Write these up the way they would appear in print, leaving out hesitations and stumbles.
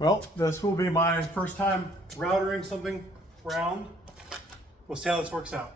Well, this will be my first time routering something round. We'll see how this works out.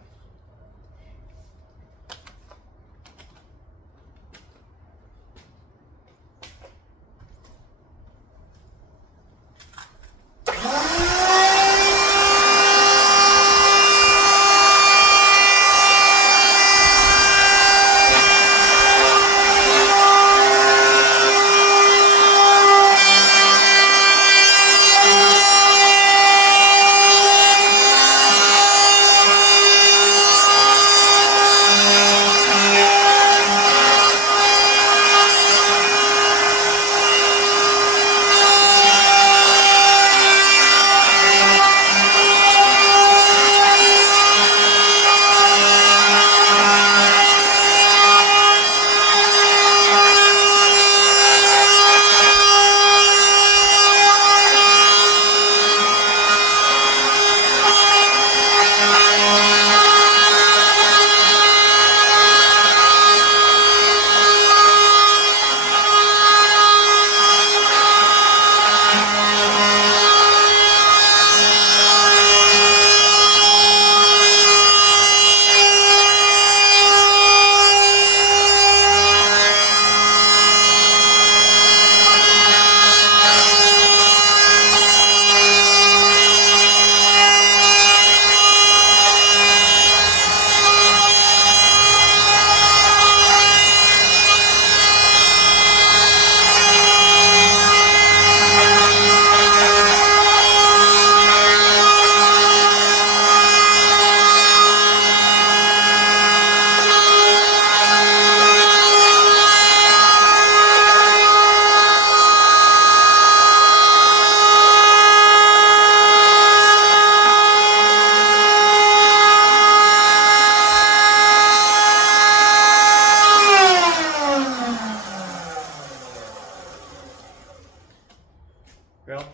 Well,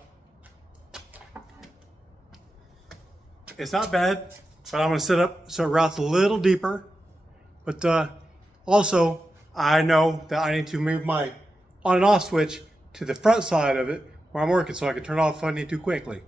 it's not bad, but I'm going to set up so it routes a little deeper. But also, I know that I need to move my on and off switch to the front side of it where I'm working so I can turn it off if I need to quickly.